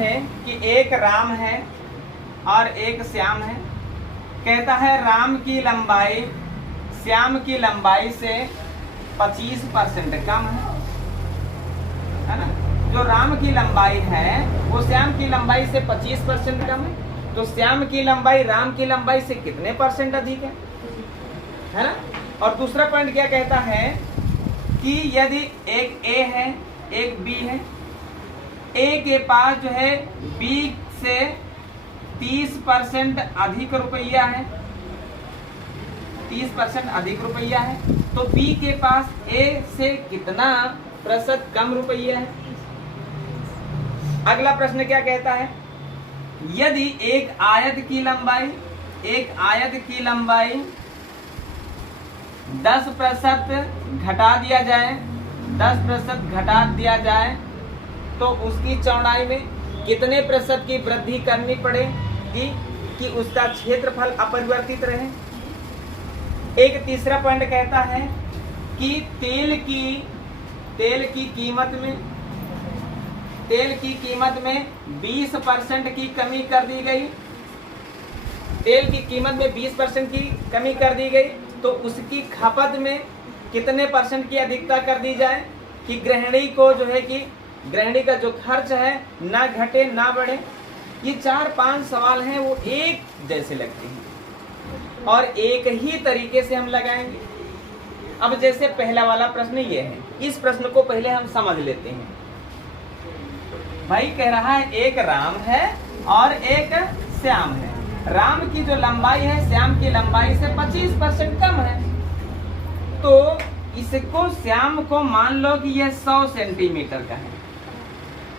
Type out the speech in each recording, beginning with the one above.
है कि एक राम है और एक श्याम है। कहता है राम की लंबाई श्याम की लंबाई से 25% कम है ना। जो राम की लंबाई है वो श्याम की लंबाई से 25% कम है। तो श्याम की लंबाई राम की लंबाई से कितने % अधिक है ना। और दूसरा पॉइंट क्या कहता है कि यदि एक ए है एक बी है, ए के पास जो है बी से 30% अधिक रुपया है, 30% अधिक रुपया है, तो बी के पास ए से कितना प्रतिशत कम रुपया है। अगला प्रश्न क्या कहता है, यदि एक आयत की लंबाई 10% घटा दिया जाए, 10% घटा दिया जाए तो उसकी चौड़ाई में कितने प्रतिशत की वृद्धि करनी पड़ेगी कि उसका क्षेत्रफल अपरिवर्तित रहे। एक तीसरा पॉइंट कहता है कि तेल की कीमत में 20% की कमी कर दी गई, तेल की कीमत में 20% की कमी कर दी गई, तो उसकी खपत में कितने % की अधिकता कर दी जाए कि गृहिणी को जो है कि गृहिणी का जो खर्च है ना घटे ना बढ़े। ये 4-5 सवाल हैं वो एक जैसे लगते हैं और एक ही तरीके से हम लगाएंगे। अब जैसे पहला वाला प्रश्न ये है, इस प्रश्न को पहले हम समझ लेते हैं। भाई कह रहा है एक राम है और एक श्याम है। राम की जो लंबाई है श्याम की लंबाई से 25% कम है, तो इसको श्याम को मान लो कि यह 100 सेंटीमीटर का है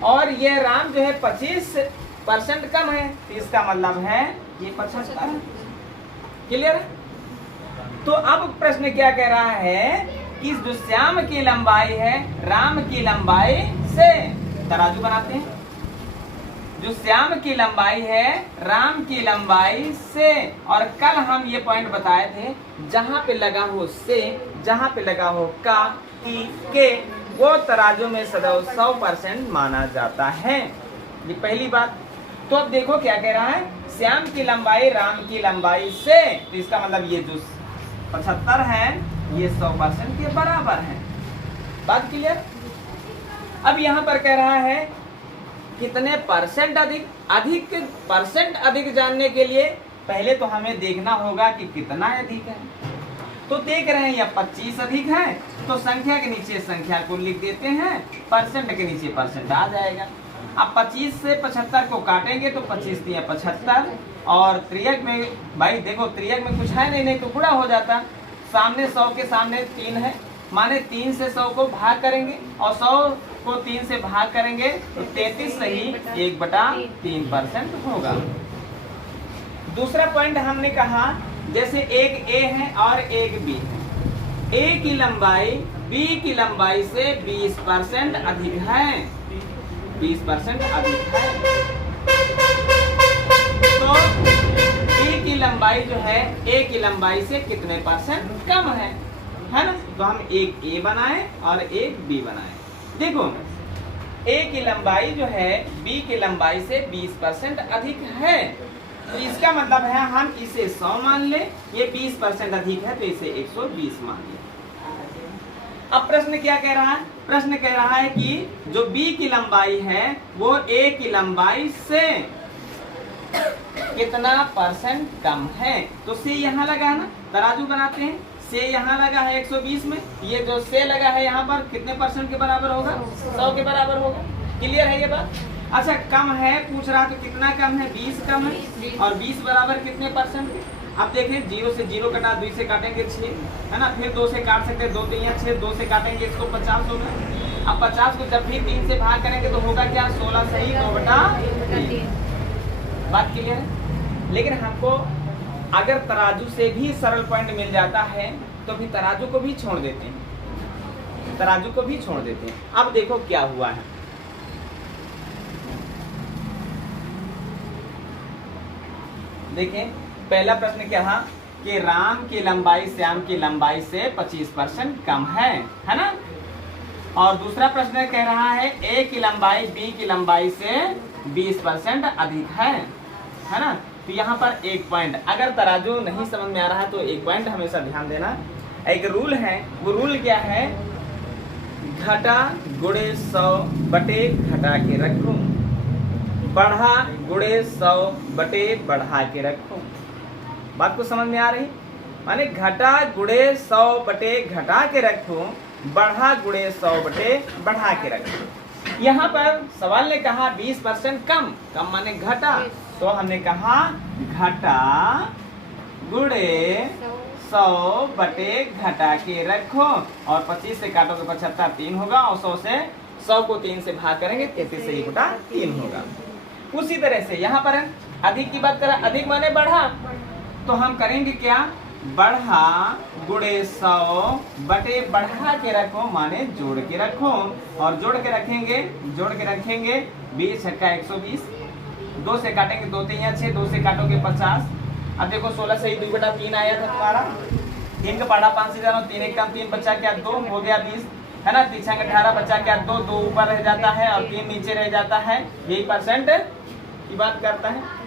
और ये राम जो है 25% कम है, तो इसका मतलब है ये 75 है। क्लियर है। तो अब प्रश्न क्या कह रहा है कि जो श्याम की लंबाई है राम की लंबाई से, तराजू बनाते हैं, जो श्याम की लंबाई है राम की लंबाई से, और कल हम ये पॉइंट बताए थे जहां पे लगा हो से, जहां पे लगा हो का, की, के, वो तराजू में सदैव 100% माना जाता है। ये पहली बात। तो अब देखो क्या कह रहा है, श्याम की लंबाई राम की लंबाई से, तो इसका मतलब ये जो 75 है ये 100% के बराबर है। बात क्लियर। अब यहाँ पर कह रहा है कितने % अधिक जानने के लिए पहले तो हमें देखना होगा कि कितना अधिक है। तो देख रहे हैं या 25 अधिक है, तो संख्या के नीचे संख्या को लिख देते हैं, % के नीचे % आ जाएगा। अब 25 से 75 को काटेंगे तो 25 दिया 75, और त्रियक में भाई देखो त्रियक में कुछ है नहीं तो गुणा हो जाता। सामने 100 के सामने 3 है, माने 3 से 100 को भाग करेंगे और 100 को 3 से भाग करेंगे तो 33 सही 1/3% होगा। दूसरा पॉइंट हमने कहा जैसे एक ए है और एक बी है, ए की लंबाई बी की लंबाई से 20% अधिक है, 20% अधिक है, तो बी की लंबाई जो है ए की लंबाई से कितने % कम है ना। तो हम एक ए बनाए और एक बी बनाए। देखो ए की लंबाई जो है बी की लंबाई से 20% अधिक है, तो इसका मतलब है हम इसे 100 मान ले, ये 20% अधिक है तो इसे 120 मान ले। अब प्रश्न क्या कह रहा है, प्रश्न कह रहा है कि जो बी की लंबाई है वो ए की लंबाई से कितना % कम है। तो से यहाँ लगा ना, तराजू बनाते हैं, से यहाँ लगा है 120 में, ये जो से लगा है यहाँ पर कितने % के बराबर होगा, 100 के बराबर होगा। क्लियर है ये बात। अच्छा कम है पूछ रहा तो कितना कम है, 20 कम है, और 20 बराबर कितने %। अब देखें 0 से 0 कटा, 2 से काटेंगे 6 है ना, फिर 2 से काट सकते हैं, 2 3 6, 2 से काटेंगे इसको 50 होगा। अब 50 को जब भी 3 से भाग करेंगे तो होगा क्या, 16 सही 2/3। बात क्लियर है। लेकिन हमको अगर तराजू से भी सरल पॉइंट मिल जाता है तो फिर तराजू को भी छोड़ देते हैं, तराजू को भी छोड़ देते हैं। अब देखो क्या हुआ है, देखें पहला प्रश्न क्या था कि राम की लंबाई श्याम की लंबाई से 25% कम है ना। और दूसरा प्रश्न कह रहा है ए की लंबाई बी की लंबाई से 20% अधिक है ना। तो यहाँ पर 1 पॉइंट, अगर तराजू नहीं समझ में आ रहा है तो 1 पॉइंट हमेशा ध्यान देना। एक रूल है, वो रूल क्या है, घटा गुणे 100 बटे घटा के रखो, बढ़ा गुणे 100 बटे बढ़ा के रखो। बात को समझ में आ रही, माने घटा गुणे 100 बटे घटा के रखो, बढ़ा गुणे 100 बटे बढ़ा के रखो। यहाँ पर सवाल ने कहा 20% कम, कम माने घटा, तो हमने कहा घटा गुणे 100 बटे घटा के रखो, और 25 से काटोगे 75 3 होगा, और 100 से 100 को 3 से भाग करेंगे 33 से 1 गुणा 3 होगा। उसी तरह से यहाँ पर अधिक की बात करें, अधिक माने बढ़ा, तो हम करेंगे क्या, बढ़ा गुणे 100 बटे बढ़ा के रखो माने जोड़ के रखो, और जोड़ के रखेंगे 20 छक्का 120, 2 से काटेंगे 2 3 या 6, 2 से काटोगे 50। अब देखो 16 से 2 बटा 3 आया था तुम्हारा, 3 का पढ़ा 5 से जानो, 3 1 कम 3 बचा क्या 2 हो गया 20 है ना, 3 18 बचा क्या 2, 2 ऊपर रह जाता है और 3 नीचे रह जाता है, यही परसेंट की बात करता है।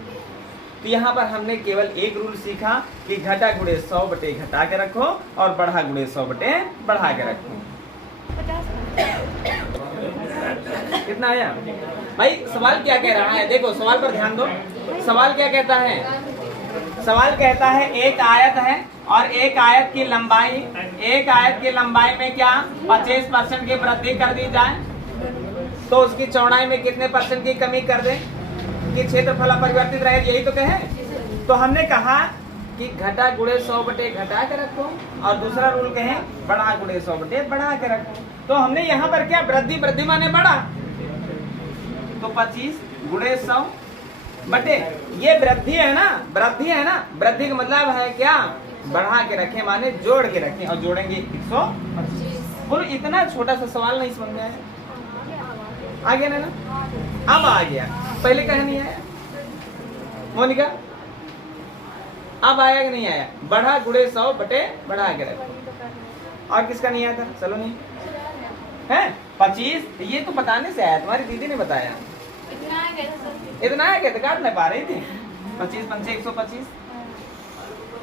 तो यहाँ पर हमने केवल एक रूल सीखा कि घटा गुणे 100 बटे घटा के रखो और बढ़ा गुणे 100 बटे बढ़ा के रखो। कितना आया भाई? सवाल क्या कह रहा है, देखो सवाल पर ध्यान दो। सवाल क्या कहता है, सवाल कहता है एक आयत है और एक आयत की लंबाई में क्या 25% की वृद्धि कर दी जाए तो उसकी चौड़ाई में कितने % की कमी कर दे कि क्षेत्रफल अपरिवर्तित रहे, यही तो कहे। तो हमने कहा कि घटा गुणे 100 बटे घटा के रखो, और दूसरा रूल कहे बढ़ा गुणे 100 बटे बढ़ा के रखो। तो हमने यहाँ पर क्या वृद्धि माने बढ़ा, तो 25 गुणे 100 बटे ये वृद्धि है ना, वृद्धि का मतलब है क्या, बढ़ा के रखे माने जोड़ के रखे, और जोड़ेंगे 125। बोलो इतना छोटा सा सवाल नहीं समझ में आया? आ गया ना? अब आ गया, पहले कहा नहीं आया मोनिका? अब आया कि नहीं आया? बढ़ा गुणे 100 बटे बढ़ा के रखो। और किसका नहीं आया था? चलो नहीं है 25, ये तो बताने से आया, तुम्हारी दीदी ने बताया। इतना आया क्या? काट नहीं पा रही थी। 25 पंचे 125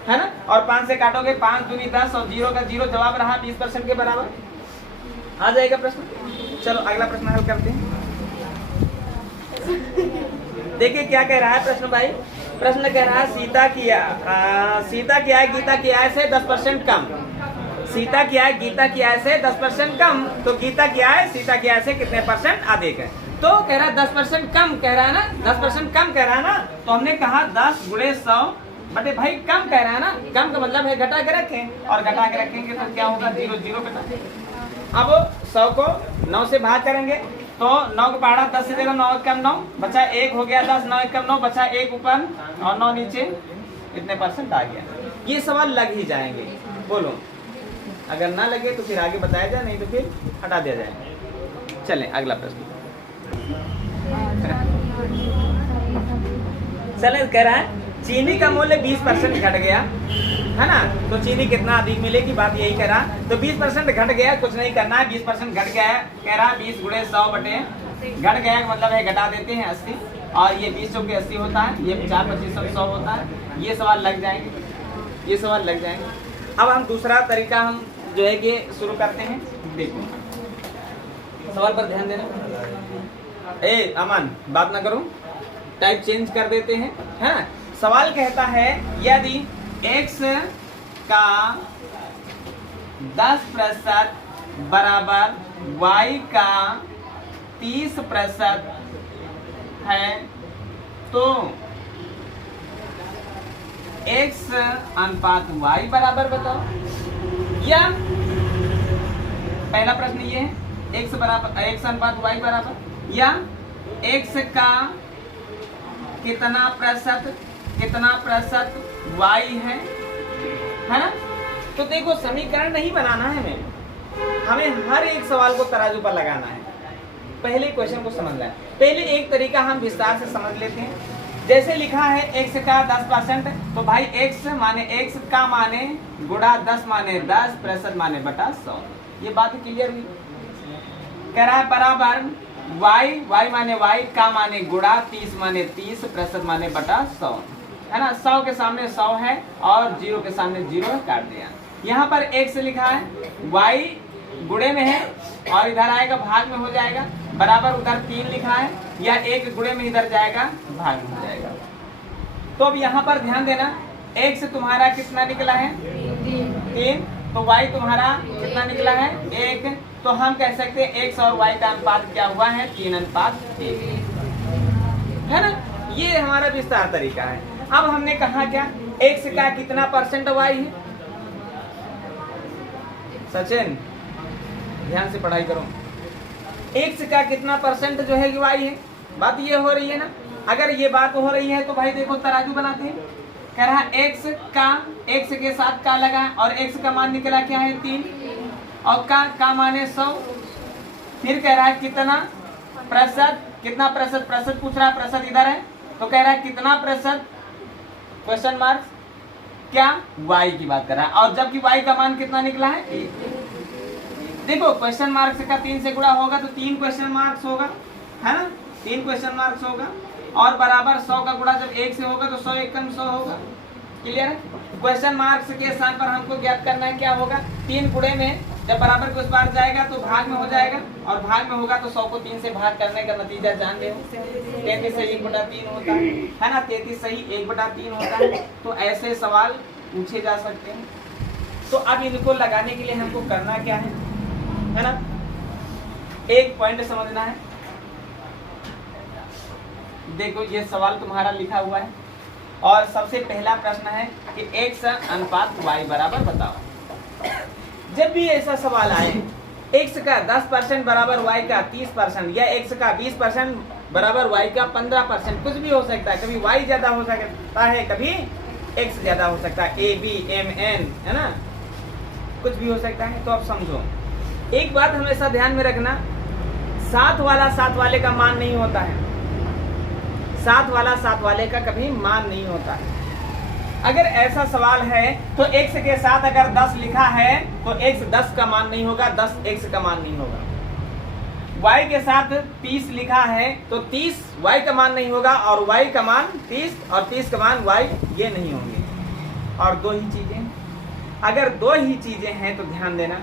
है ना, और 5 से काटोगे 5 दूनी 10 और 0 का 0 जवाब रहा 20% के बराबर। आ जाएगा प्रश्न। चलो अगला प्रश्न हल करते हैं। देखिए क्या कह रहा है प्रश्न भाई। प्रश्न कह रहा है सीता क्या है गीता की आय से 10% कम। सीता की आय गीता की आय से 10% कम, तो गीता की आय सीता की आय से कितने % अधिक है? तो कह रहा है 10% कम कह रहा है ना, 10% कम कह रहा है ना, तो हमने कहा 10 गुणे 100 बटे भाई कम कह रहा है ना, कम का मतलब है घटा के रखें, और घटा के रखेंगे तो क्या होगा 0 0 बेटा। अब 100 को 9 से भाग करेंगे तो 9 को पहाड़ा 10 से देगा 9 कम 9 बचा 1 हो गया 10, 9 कम 9 बचा 1 ऊपर और 9 नीचे, इतने % आ गया। ये सवाल लग ही जाएंगे, बोलो अगर ना लगे तो फिर आगे बताया जाए, नहीं तो फिर हटा दिया जाए। चलें अगला प्रश्न। चलें कह रहा है चीनी का मूल्य 20% घट गया है ना, तो चीनी कितना अधिक मिलेगी, बात यही कह रहा। तो 20% घट गया, कुछ नहीं करना है, 20% घट गया है, कह रहा 20 गुणे 100 बटे घट गया मतलब है घटा देते हैं 80, और ये 20 चौके 80 होता है, ये 4 25 100 होता है। ये सवाल लग जाएंगे, ये सवाल लग जाएंगे। अब हम दूसरा तरीका हम जो है कि शुरू करते हैं। देखो सवाल पर ध्यान देना। ए अमन बात ना करो, टाइप चेंज कर देते हैं, है ना। सवाल कहता है यदि x का 10% बराबर y का 30% है तो x अनुपात y बराबर बताओ। या पहला प्रश्न ये है x अनुपात y बराबर, या x का कितना प्रतिशत y है ना। तो देखो समीकरण नहीं बनाना है हमें हर एक सवाल को तराजू पर लगाना है। पहले क्वेश्चन को समझना है। पहले एक तरीका हम विस्तार से समझ लेते हैं। जैसे लिखा है x का 10%, तो भाई x माने x का माने गुणा 10 माने 10 प्रतिशत माने बटा 100। ये बात क्लियर हुई। कह रहा है बराबर y माने y, का माने गुणा, 30 माने 30, प्रतिशत माने बटा 100, है ना। 100 के सामने 100 है और 0 के सामने 0 है, काट दिया। यहाँ पर x लिखा है, y गुणे में है और इधर आएगा भाग में हो जाएगा, बराबर उधर 3 लिखा है, या 1 गुणे में इधर जाएगा भाग में हो जाएगा। तो अब यहाँ पर ध्यान देना, x तुम्हारा कितना निकला है 3, तो y तुम्हारा कितना निकला है 1, तो हम कह सकते हैं x और y का अनुपात क्या हुआ है 3:1, है ना। ये हमारा विस्तार तरीका है। अब हमने कहा क्या, x का कितना परसेंट y है, सचिन ध्यान से पढ़ाई करो, x का कितना परसेंट जो है y है, बात ये हो रही है ना। अगर ये बात हो रही है तो भाई देखो तराजू बनाते हैं, कह रहा है x के साथ का लगा और x का मान निकला क्या है 3 और का माने 100, फिर कह रहा है कितना प्रतिशत, कितना प्रतिशत, प्रतिशत पूछ रहा है, प्रतिशत इधर है तो कह रहा है कितना प्रतिशत, क्वेश्चन मार्क्स, क्या y की बात कर रहा है, और जबकि y का मान कितना निकला है 1। देखो क्वेश्चन मार्क्स का 3 से गुणा होगा तो 3 क्वेश्चन मार्क्स होगा, है ना, 3 क्वेश्चन मार्क्स होगा, और बराबर 100 का गुणा जब 1 से होगा तो 100 एकम 100 होगा। क्लियर है। क्वेश्चन मार्क्स के स्थान पर हमको ज्ञात करना है क्या होगा, 3 गुणे में जब बराबर को इस बार जाएगा तो भाग में हो जाएगा, और भाग में होगा तो 100 को 3 से भाग करने का नतीजा जान ले, 33 सही 1/3 होता है ना, 33 सही 1/3 होता है। तो ऐसे सवाल पूछे जा सकते हैं। तो अब इनको लगाने के लिए हमको करना क्या है ना, एक पॉइंट समझना है। देखो ये सवाल तुम्हारा लिखा हुआ है और सबसे पहला प्रश्न है कि x अनुपात y बराबर बताओ। जब भी ऐसा सवाल आए x का 10% बराबर y का 30% या x का 20% बराबर y का 15%, कुछ भी हो सकता है, कभी y ज्यादा हो सकता है, कभी x ज्यादा हो सकता है, a b m n, है ना, कुछ भी हो सकता है। तो अब समझो एक बात हमेशा ध्यान में रखना, साथ वाला साथ वाले का मान नहीं होता है, साथ वाला साथ वाले का कभी मान नहीं होता है। अगर ऐसा सवाल है तो x के साथ अगर 10 लिखा है तो x 10 का मान नहीं होगा, 10 x का मान नहीं होगा। y के साथ 30 लिखा है तो 30 y का मान नहीं होगा, और y का मान 30 और 30 का मान y, ये नहीं होंगे। और दो ही चीजें, अगर दो ही चीजें हैं तो ध्यान देना,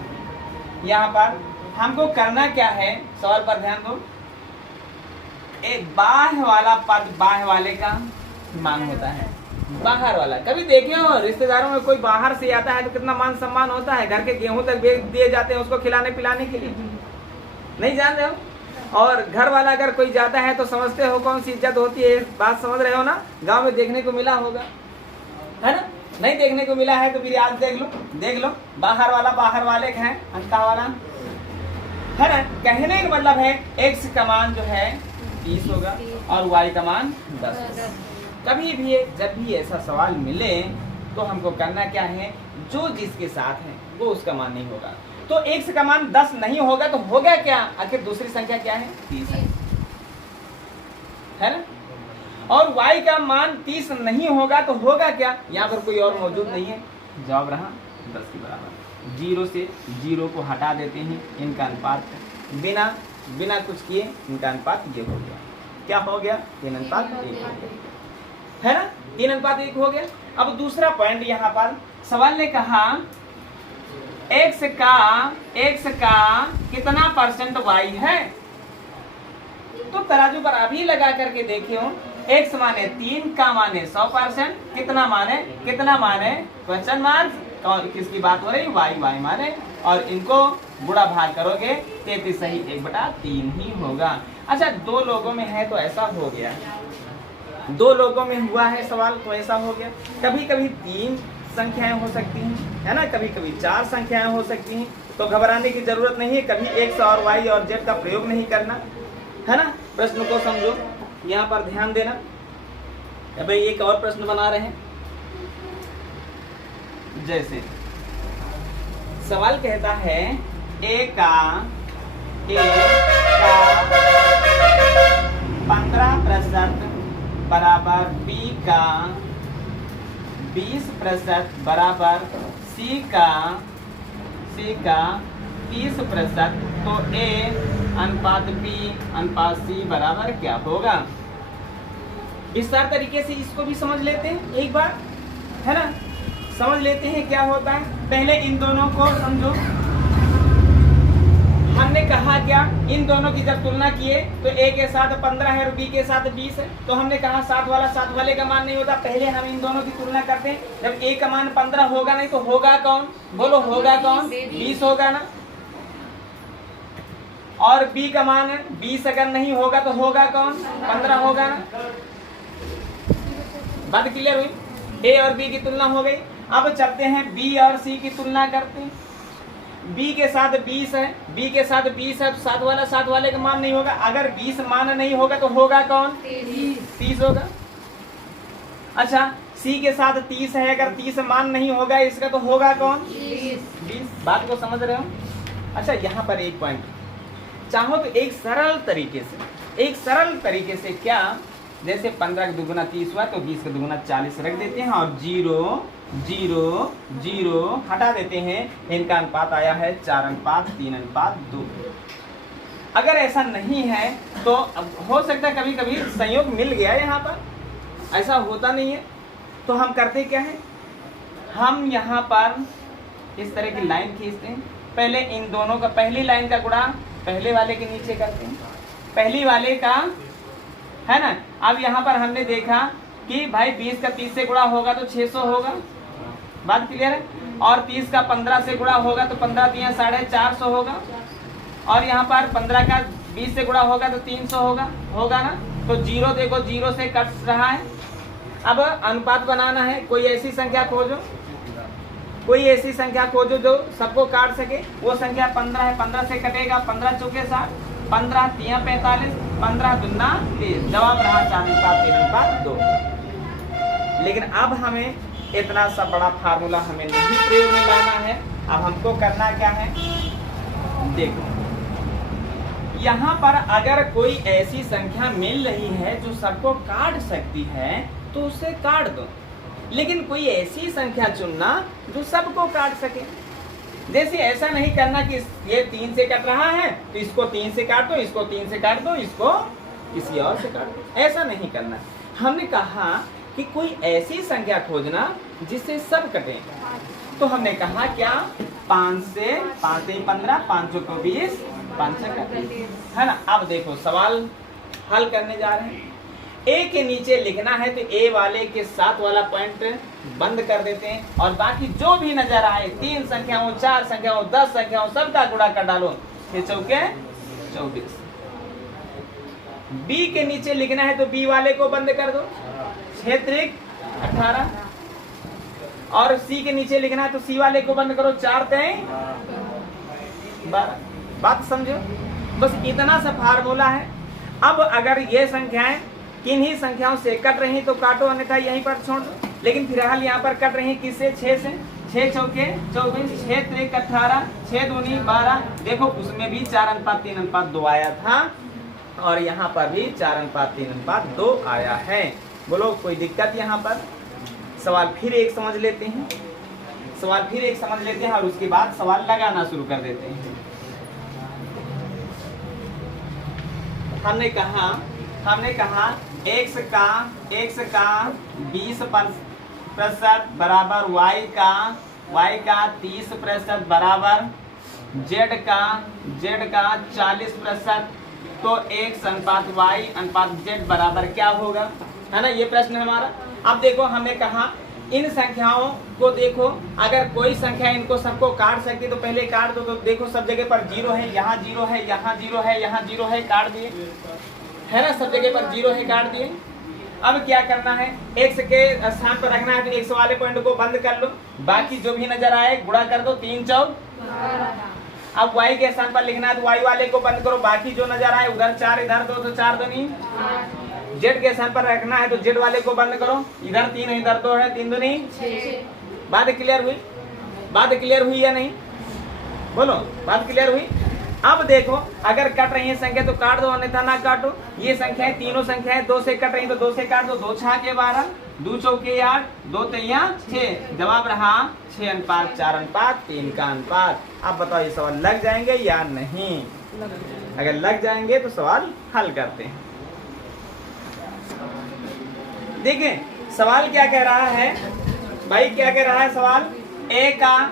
यहाँ पर हमको करना क्या है, सवाल पर ध्यान दो। एक बाह्य वाला पद बाह्य वाले का मान होता है, बाहर वाला। कभी देखे हो रिश्तेदारों में कोई बाहर से आता है तो कितना मान सम्मान होता है, घर के गेहूं तक बेच दिए जाते हैं उसको खिलाने पिलाने के लिए, नहीं जान रहे हो। और घर वाला अगर कोई जाता है तो समझते हो कौन सी इज्जत होती है, बात समझ रहे हो ना। गांव में देखने को मिला होगा, है ना, नहीं देखने को मिला है तो फिर आज देख लो बाहर वाला बाहर वाले का है, अंता वाला, है ना। कहने का मतलब है x का मान जो है 30 होगा और y का मान 10 होगा। कभी भी जब भी ऐसा सवाल मिले तो हमको करना क्या है, जो जिसके साथ है वो उसका मान नहीं होगा। तो x का मान 10 नहीं होगा तो होगा क्या, आखिर दूसरी संख्या क्या है 30 है ना। और y का मान 30 नहीं होगा तो होगा क्या, यहाँ पर कोई और मौजूद नहीं है, जवाब रहा 10 के बराबर। 0 से 0 को हटा देते हैं, इनका अनुपात बिना कुछ किए इनका अनुपात ये हो गया, क्या हो गया 3:1 हो गया, है ना, 3:1 हो गया। अब दूसरा पॉइंट यहाँ पर सवाल ने कहा x का कितना परसेंट y है, तो तराजू पर अभी लगा करके देखियो, x माने 3, का माने 100%, कितना माने क्वेश्चन मार्क्स, किसकी बात हो रही, y माने, और इनको बुरा भाग करोगे 33 सही 1/3 ही होगा। अच्छा, 2 लोगों में है तो ऐसा हो गया, 2 लोगों में हुआ है सवाल तो ऐसा हो गया। कभी कभी 3 संख्याएं हो सकती हैं, है ना, कभी कभी 4 संख्याएं हो सकती हैं, तो घबराने की जरूरत नहीं है। कभी x और y और z का प्रयोग नहीं करना, है ना। प्रश्न को समझो, यहाँ पर ध्यान देना। अब एक और प्रश्न बना रहे हैं, जैसे सवाल कहता है a का 15% बराबर b का 20% बराबर c का 30%, तो a अनुपात बी अनुपात सी बराबर क्या होगा। विस्तार तरीके से इसको भी समझ लेते हैं एक बार, है ना। समझ लेते हैं क्या होता है। पहले इन दोनों को समझो। हमने कहा क्या, इन दोनों की जब तुलना किए तो ए के साथ 15 है और बी के साथ 20 है, तो हमने कहा साथ वाला साथ वाले का मान नहीं होता। पहले हम इन दोनों की तुलना करते हैं। जब ए का मान 15 होगा नहीं तो होगा कौन, बोलो होगा कौन, 20 होगा ना। और बी का मान 20 अगर नहीं होगा तो होगा कौन, 15 होगा ना। बात क्लियर हुई। ए और बी की तुलना हो गई। अब चलते हैं बी और सी की तुलना करते हैं। बी के साथ 20 है, बी के साथ 20 है, साथ वाले का मान नहीं होगा। अगर 20 मान नहीं होगा तो होगा कौन, 30 होगा। अच्छा, सी के साथ 30 है, अगर 30 मान नहीं होगा इसका तो होगा कौन, 20। बात को समझ रहे हो। अच्छा, यहाँ पर एक पॉइंट, चाहो तो एक सरल तरीके से क्या, जैसे 15 का दुगुना 30 हुआ तो 20 का दुगुना 40 रख देते हैं और 0 0 0 हटा देते हैं। इनका अनुपात आया है 4:3:2। अगर ऐसा नहीं है तो हो सकता है कभी कभी संयोग मिल गया यहाँ पर, ऐसा होता नहीं है। तो हम करते क्या है, हम यहाँ पर इस तरह की लाइन खींचते हैं। पहले इन दोनों का पहली लाइन का गुणा पहले वाले के नीचे करते हैं, पहली वाले का, है ना। अब यहाँ पर हमने देखा कि भाई 20 का 30 से गुणा होगा तो 600 होगा। बात क्लियर है। और 30 का 15 से गुणा होगा तो 15 3 450 होगा। और यहाँ पर 15 का 20 से गुणा होगा तो 300 होगा ना। तो 0 देखो 0 से कट रहा है। अब अनुपात बनाना है, कोई ऐसी संख्या खोजो जो सबको काट सके। वो संख्या 15 है, 15 से कटेगा 15 चौके 60, 15 3 45, 15 दूना 30। जवाब रहा 4:3:2। लेकिन अब हमें इतना सा बड़ा फार्मूला हमें नहीं प्रयोग में लाना है। अब हमको करना क्या है, देखो यहाँ पर अगर कोई ऐसी संख्या मिल रही है जो सबको काट सकती है तो उसे काट दो, लेकिन कोई ऐसी संख्या चुनना जो सबको काट सके। जैसे ऐसा नहीं करना कि ये 3 से कट रहा है तो इसको 3 से काट दो, इसको 3 से काट दो, इसको किसी और से काट दो, ऐसा नहीं करना। हमने कहा कि कोई ऐसी संख्या खोजना जिससे सब कटे। तो हमने कहा क्या, 5 से 15, 5 को 20, 5 से कटे, है ना। अब देखो सवाल हल करने जा रहे हैं। ए के नीचे लिखना है तो ए वाले के साथ वाला पॉइंट बंद कर देते हैं और बाकी जो भी नजर आए, 3 संख्याओं, 4 संख्याओं, 10 संख्याओं, सबका गुणा कर डालो। 6 चौके 24। बी के नीचे लिखना है तो बी वाले को बंद कर दो, 6 त्रिक 18। और सी के नीचे लिखना है तो सी वाले को बंद करो, 4 3 12। बात समझो, बस इतना सा फार्मूला है। अब अगर ये संख्याएं किन्हीं संख्याओं से कट रही तो काटो, अन्यथा यहीं पर छोड़ दो। लेकिन फिलहाल यहाँ पर कट रही किससे, 6 से। 6 चौके 24, 6 त्रिक 18, 6 दूनी 12। देखो उसमें भी 4:3:2 आया था और यहाँ पर भी 4:3:2 आया है। बोलो कोई दिक्कत यहाँ पर। सवाल फिर एक समझ लेते हैं, और उसके बाद सवाल लगाना शुरू कर देते हैं। हमने कहा x का 20% बराबर y का 30% बराबर z का 40%। तो x/y/z बराबर क्या होगा, है ना। ये प्रश्न है हमारा। अब देखो हमने कहा इन संख्याओं को देखो, अगर कोई संख्या इनको सबको काट सकती तो पहले काट दो। तो देखो सब जगह पर 0 है, यहाँ 0 है, यहाँ 0 है, यहाँ 0 है, काट दिए, है ना। सब जगह पर 0 है, काट दिए। अब क्या करना है, x के स्थान पर रखना है तो x वाले पॉइंट को बंद कर लो, बाकी जो भी नजर आए गुणा कर दो, 3 चौक। अब y के स्थान पर लिखना है तो y वाले को बंद करो, बाकी जो नजर आए उधर 4 इधर 2 तो 4 दूनी। z के स्थान पर रखना है तो z वाले को बंद करो, इधर 3 इधर 2 है, 3 दूनी 6। बात क्लियर हुई या नहीं, बोलो। बात क्लियर हुई। अब देखो अगर कट रही है संख्या तो काट दो, अन्यथा ना काटो। ये संख्याएं तीनों संख्याएं 2 से कट रही तो 2 से काट दो। 2 छाके 12, 2 चौके 8, 2 तिया 6। जवाब रहा 6:4:3 का अनुपात। अब बताओ ये सवाल लग जाएंगे या नहीं। अगर लग जाएंगे तो सवाल हल करते हैं। देखिए सवाल क्या कह रहा है भाई, क्या कह रहा है सवाल, ए का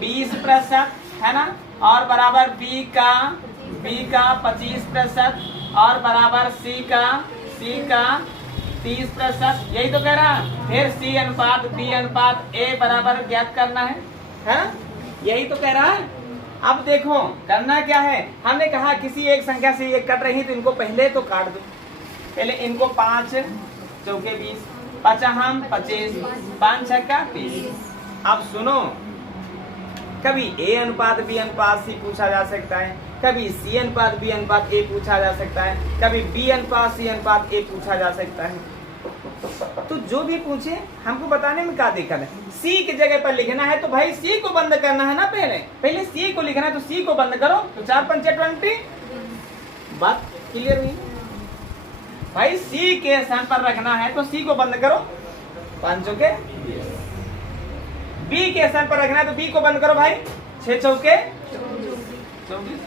20% है ना, और बराबर बी का 25% और बराबर सी का 30%, यही तो कह रहा है। फिर सी अनुपात बी अनुपात ए बराबर ज्ञात करना है ना, यही तो कह रहा है। अब देखो करना क्या है, हमने कहा किसी एक संख्या से ये कट रही तो इनको पहले तो काट दो, पहले इनको 5 चौके 20, 5 25, 5 छक्का 30। अब सुनो, कभी ए अनुपात बी अनुपात सी पूछा जा सकता है, कभी सी अनुपात बी अनुपात ए पूछा जा सकता है, कभी बी अनुपात सी अनुपात ए पूछा जा सकता है। तो जो भी पूछे हमको बताने में क्या दिक्कत है। सी की जगह पर लिखना है तो भाई सी को बंद करना है ना, पहले सी को लिखना है तो सी को बंद करो, तो 4 5 20। बात क्लियर हुई भाई, सी के स्थान पर रखना है तो सी को बंद करो, 5 चौके 20। बी के स्थान पर रखना है तो बी को बंद करो भाई, 6 चौके 24।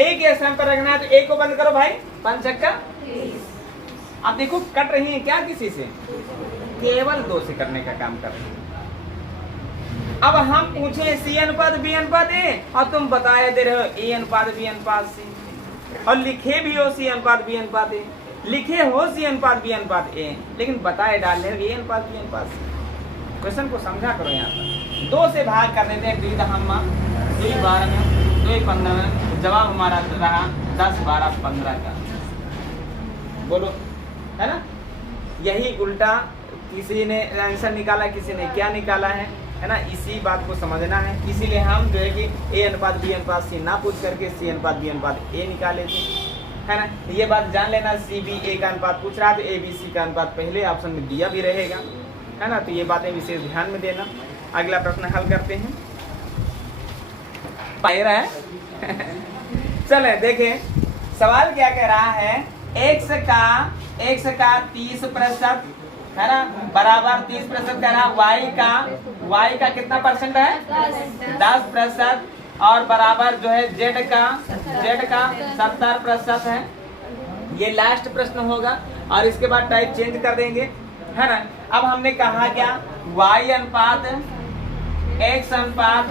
ए के स्थान पर रखना है तो ए को बंद करो भाई, 5 छक्का। अब देखो कट रही है क्या किसी से, केवल 2 से करने का काम कर रहे हैं। अब हम पूछे सी अनुपात बी अनुपात ए और तुम बताए दे रहे हो ए अनुपात बी अनुपात सी, और लिखे भी हो सी अनुपात बी अनुपात ए, लिखे हो सी अनुपात बी अनुपात ए, लेकिन बताए डाल रहे हो ए अनुपात बी अनुपात सी। क्वेश्चन को समझा करो, यहाँ पर 2 से भाग कर देते हैं, 2 हम 2 12 में 2 15 में, जवाब हमारा रहा 10 12 15 का। बोलो है ना, यही उल्टा किसी ने आंसर निकाला, किसी ने क्या निकाला है ना, इसी बात को समझना है। इसीलिए हम जो है कि ए अनुपात बी अनुपात सी ना पूछ करके सी अनुपात बी अनुपात ए निकाले थे, है ना। ये बात जान लेना, सी बी ए का अनुपात पूछ रहा है तो ए बी सी का अनुपात पहले ऑप्शन में दिया भी रहेगा, है ना। तो ये बातें विशेष ध्यान में देना। अगला प्रश्न हल करते हैं, पाए रहा है चले देखें सवाल क्या कह रहा है, x का 30% है ना, बराबर 30% कह रहा, y का कितना परसेंट है, 10% और बराबर जो है z का 70% है। ये लास्ट प्रश्न होगा और इसके बाद टाइप चेंज कर देंगे, है ना। अब हमने कहा क्या, y अनुपात x अनुपात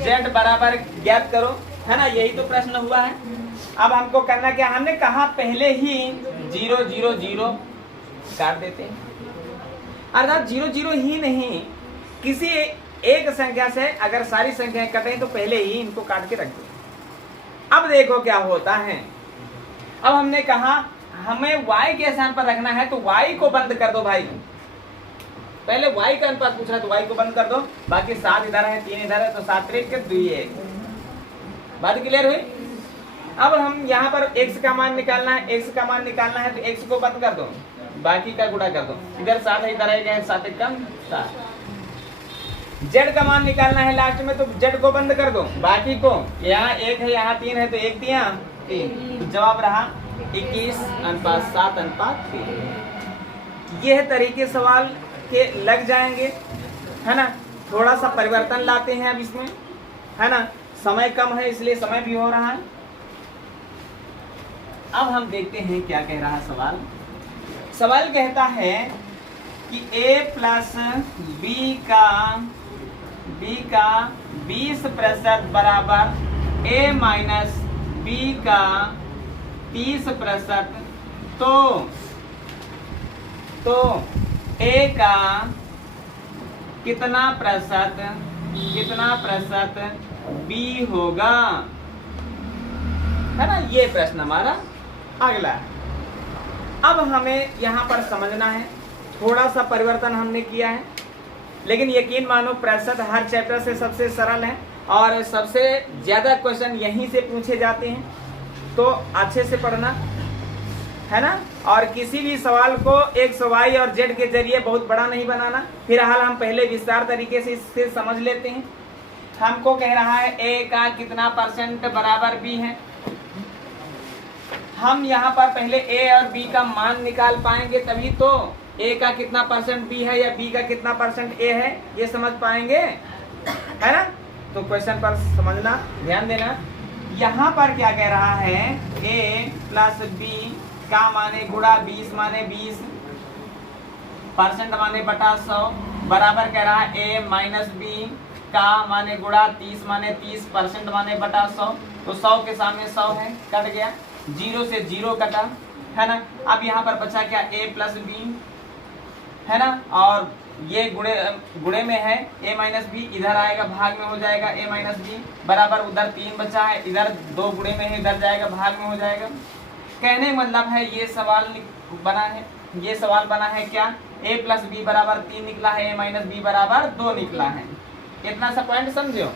z बराबर ज्ञात करो, है ना, यही तो प्रश्न हुआ है। अब हमको करना क्या, हमने कहा पहले ही 0 0 0 काट देते हैं, अर्थात 0 0 ही नहीं, किसी एक संख्या से अगर सारी संख्याएं कटें तो पहले ही इनको काट के रख दो। अब देखो क्या होता है, अब हमने कहा हमें y के स्थान पर रखना है तो y को बंद कर दो भाई, पहले y का अनुपात पूछ रहा है तो y को बंद कर दो, बाकी 7 इधर है 3 इधर है तो 7 3 के 2 है। बात क्लियर हुई। अब हम यहाँ पर x का मान निकालना है, x का मान निकालना है तो x को बंद कर दो, बाकी का गुणा कर दो, इधर 7 है इधर है 7 1 कम 7। z का मान निकालना है लास्ट में तो z को बंद कर दो, बाकी को, यहाँ 1 है यहाँ 3 है तो 1 3 तो जवाब रहा 21 अनुपात 7 अनुपात 3। यह तरीके सवाल के लग जाएंगे, है ना। थोड़ा सा परिवर्तन लाते हैं अब इसमें, है ना, समय कम है इसलिए समय भी हो रहा है। अब हम देखते हैं क्या कह रहा है सवाल। सवाल कहता है कि a प्लस बी का 20% बराबर a माइनस बी का 30%, तो a का कितना प्रतिशत b होगा, है ना। ये प्रश्न हमारा अगला है। अब हमें यहाँ पर समझना है, थोड़ा सा परिवर्तन हमने किया है, लेकिन यकीन मानो प्रतिशत हर चैप्टर से सबसे सरल है और सबसे ज्यादा क्वेश्चन यहीं से पूछे जाते हैं, तो अच्छे से पढ़ना, है ना। और किसी भी सवाल को x y और z के जरिए बहुत बड़ा नहीं बनाना। फिलहाल हम पहले विस्तार तरीके से इससे समझ लेते हैं। हमको कह रहा है a का कितना % बराबर b है। हम यहाँ पर पहले a और b का मान निकाल पाएंगे, तभी तो a का कितना % b है या b का कितना % a है ये समझ पाएंगे, है ना। तो क्वेश्चन पर समझना, ध्यान देना। यहाँ पर क्या कह रहा है, a प्लस बी का माने गुणा 20 माने 20 परसेंट माने बटा 100 बराबर कह रहा है a माइनस बी का माने गुणा 30 माने 30 परसेंट माने बटा 100। तो 100 के सामने 100 है, कट गया, 0 से 0 कटा, है ना। अब यहाँ पर बचा क्या, a प्लस बी, है ना, और ये गुणे में है a माइनस बी, इधर आएगा भाग में हो जाएगा a माइनस बी बराबर उधर 3 बचा है, इधर 2 गुणे में है, इधर जाएगा भाग में हो जाएगा। कहने का मतलब है ये सवाल बना है, ये सवाल बना है क्या, a प्लस बी बराबर 3 निकला है, a माइनस बी बराबर 2 निकला है। इतना सा पॉइंट समझो।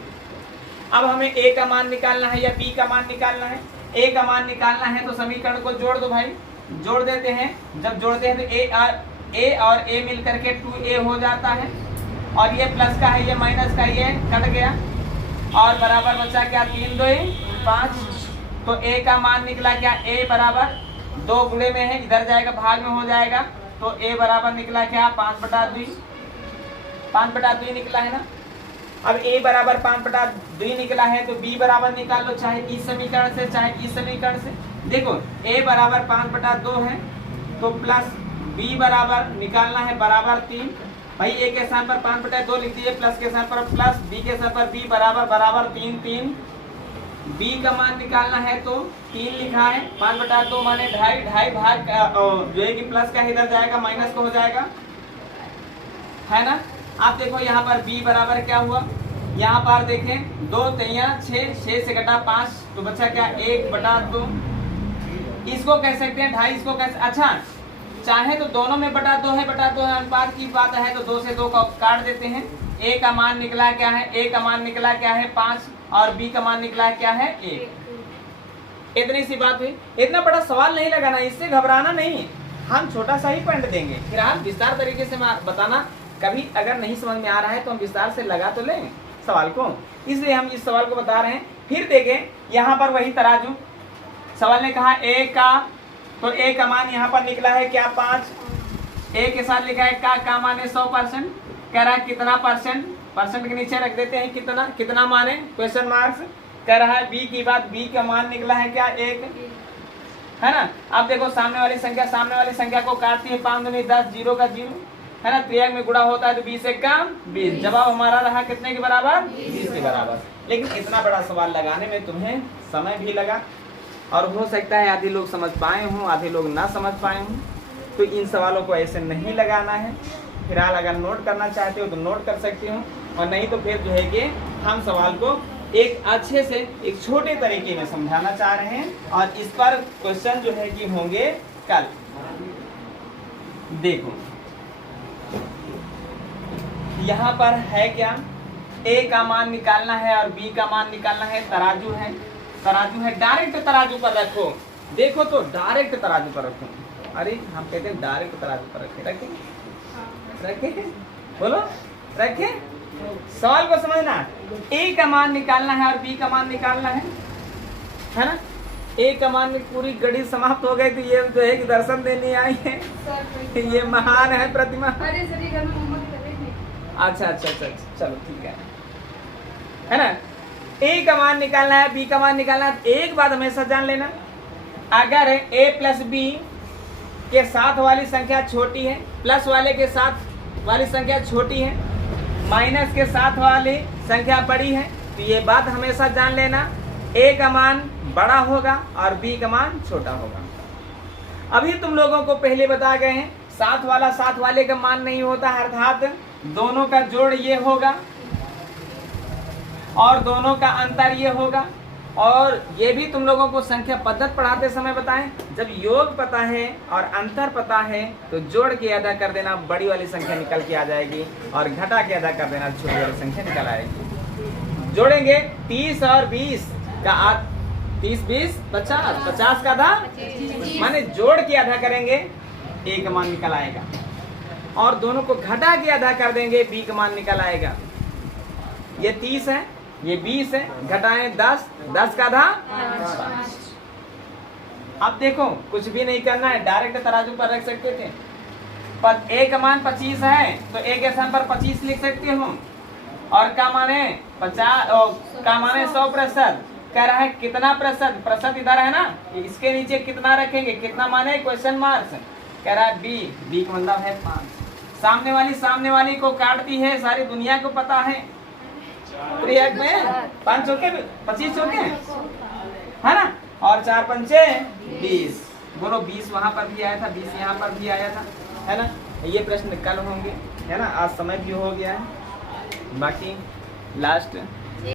अब हमें a का मान निकालना है या b का मान निकालना है। a का मान निकालना है तो समीकरण को जोड़ दो भाई, जोड़ देते हैं। जब जोड़ते हैं तो a और a मिलकर के 2a हो जाता है, और ये प्लस का है, ये माइनस का, ये कट गया, और बराबर बचा क्या, 3 2 5। तो a का मान निकला क्या, a बराबर 2 गुणे में है, इधर जाएगा भाग में हो जाएगा, तो a बराबर निकला क्या, 5/2, 5/2 निकला है ना। अब a बराबर 5/2 निकला है तो b बराबर निकाल लो, चाहे इस समीकरण से चाहे इस समीकरण से। देखो a बराबर 5/2 है तो प्लस b बराबर निकालना है बराबर 3। भाई a के स्थान पर 5/2 लिख दीजिए, प्लस के स्थान पर प्लस, b के स्थान पर b बराबर 3 3। b का मान निकालना है तो 3 लिखा है, 5/2 माने 2.5 भाग जो है कि प्लस का इधर जाएगा माइनस का हो जाएगा, है ना। आप देखो यहाँ पर b बराबर क्या हुआ, यहाँ पर देखें 2 3 6 से घटा 5 तो बचा क्या, 1/2। इसको कह सकते हैं 2.5, इसको कह, अच्छा चाहे तो दोनों में बटा 2 है अनुपात की बात है तो 2 से 2 का काट देते हैं। a का मान निकला क्या है, a का मान निकला क्या है 5, और b का मान निकला क्या है 1। इतनी सी बात हुई। इतना बड़ा सवाल नहीं लगाना, इससे घबराना नहीं, हम छोटा सा ही पॉइंट देंगे, फिर आप विस्तार तरीके से बताना। कभी अगर नहीं समझ में आ रहा है तो हम विस्तार से लगा तो लें सवाल को, इसलिए हम इस सवाल को बता रहे हैं। फिर देखें यहाँ पर वही तराजू, सवाल ने कहा a का, तो a का मान यहाँ पर निकला है क्या 5, a के साथ लिखा है का मान है 100%, कह रहा है कितना परसेंट, परसेंट के नीचे रख देते हैं कितना माने क्वेश्चन मार्क्स, कह रहा है b की बात, b का मान निकला है क्या 1, है ना। अब देखो सामने वाली संख्या को काटती है, 5 दूनी 10, 0 का 0, है ना, त्रियाग में गुणा होता है तो 20 से कम 20। जवाब हमारा रहा कितने के बराबर, 20 के बराबर। लेकिन इतना बड़ा सवाल लगाने में तुम्हें समय भी लगा, और हो सकता है आधे लोग समझ पाए हों, आधे लोग ना समझ पाए हों। तो इन सवालों को ऐसे नहीं लगाना है। फिलहाल अगर नोट करना चाहते हो तो नोट कर सकते हो, और नहीं तो फिर जो है कि हम सवाल को एक अच्छे से एक छोटे तरीके में समझाना चाह रहे हैं, और इस पर क्वेश्चन जो है कि होंगे कल। देखो यहाँ पर है क्या, a का मान निकालना है और b का मान निकालना है। तराजू है, डायरेक्ट तराजू पर रखो। देखो तो डायरेक्ट तराजू पर रखो। अरे हम कहते हैं डायरेक्ट तराजू पर रखे, बोलो रखे। सवाल को समझना, a का मान निकालना है और b का मान निकालना है ना। a का मान में पूरी गढ़ी समाप्त हो गई, तो ये जो है कि दर्शन देने आई है, ये महान है प्रतिमा। अरे सर ये घर में होमवर्क कर रहे थे। अच्छा, चलो ठीक है ना। a का मान निकालना है, b का मान निकालना है। एक बात हमेशा जान लेना, अगर a प्लस b के साथ वाली संख्या छोटी है, प्लस वाले के साथ वाली संख्या छोटी है, माइनस के साथ वाली संख्या बड़ी है, तो ये बात हमेशा जान लेना, a का मान बड़ा होगा और b का मान छोटा होगा। अभी तुम लोगों को पहले बता गए हैं, साथ वाला साथ वाले का मान नहीं होता, अर्थात दोनों का जोड़ ये होगा और दोनों का अंतर ये होगा। और ये भी तुम लोगों को संख्या पद्धति पढ़ाते समय बताएं, जब योग पता है और अंतर पता है तो जोड़ के अदा कर देना, बड़ी वाली संख्या निकल के आ जाएगी, और घटा के अदा कर देना, छोटी वाली संख्या निकल आएगी। जोड़ेंगे 30 और 20 का 30 20 50, 50 का आधा, माने जोड़ के आधा करेंगे, a का मान निकल आएगा, और दोनों को घटा के आधा कर देंगे, b का मान निकल आएगा। ये 30 है, ये 20 है, घटाएं 10, 10 का आधा 5। अब देखो कुछ भी नहीं करना है, डायरेक्ट तराजू पर रख सकते थे। पर a का मान 25 है तो a के स्थान पर 25 लिख सकते हो, और का माने 50, का माने 100%, कह रहा है कितना प्रतिशत, प्रतिशत इधर है ना, इसके नीचे कितना रखेंगे, कितना माने क्वेश्चन मार्क्स, कह रहा है बी का मतलब है 5। सामने वाली को काटती है, सारी दुनिया को पता है। तो एक में 5 चौके 25 चौके है ना, और 4 पंचे 20। बोलो 20 वहां पर भी आया था, 20 यहाँ पर भी आया था, है ना। ये प्रश्न कल होंगे, है ना। आज समय भी हो गया है। बाकी लास्ट